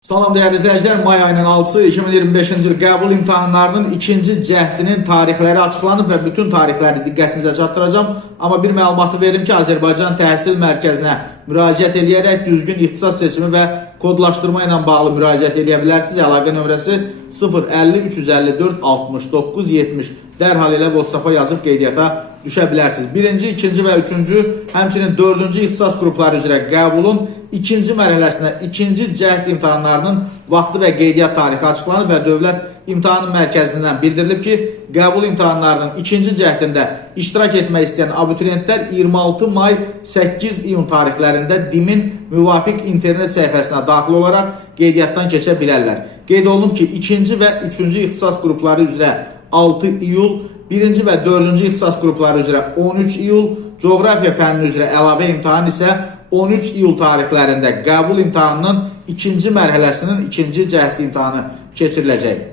Salam değerli izləyicilər, may ayının 6-sı 2025-ci il qəbul imtahanlarının ikinci cəhdinin tarixləri açıqlanıb və bütün tarixləri diqqətinizə çatdıracağım. Amma bir məlumatı verim ki, Azərbaycan Təhsil Mərkəzinə müraciət edərək düzgün ixtisas seçimi və kodlaşdırma ilə bağlı müraciət edə bilərsiniz. Əlaqə nömrəsi 050 354 69 70. Dərhal elə WhatsApp-a yazıb qeydiyyata düşə bilərsiniz. Birinci, ikinci və üçüncü, həmçinin dördüncü ixtisas qrupları üzrə qəbulun ikinci mərhələsinə ikinci cəhd imtahanlarının vaxtı və qeydiyyat tarixi açıqlanıb və Dövlət İmtahan Mərkəzindən bildirilib ki, qəbul imtahanlarının ikinci cəhdində iştirak etmək istəyən abituriyentlər 26 may 8 iyun tarixlərində DİM-in müvafiq internet səhifəsinə daxil olaraq qeydiyyatdan keçə bilərlər. Qeyd olunub ki, ikinci və üçüncü ixtisas qrupları üzrə 6 iyul, birinci və dördüncü ixtisas qrupları üzrə 13 iyul, coğrafiya fənni üzrə əlavə imtahan isə 13 iyul tarixlərində qəbul imtahanının ikinci mərhələsinin ikinci cəhd imtahanı keçiriləcək.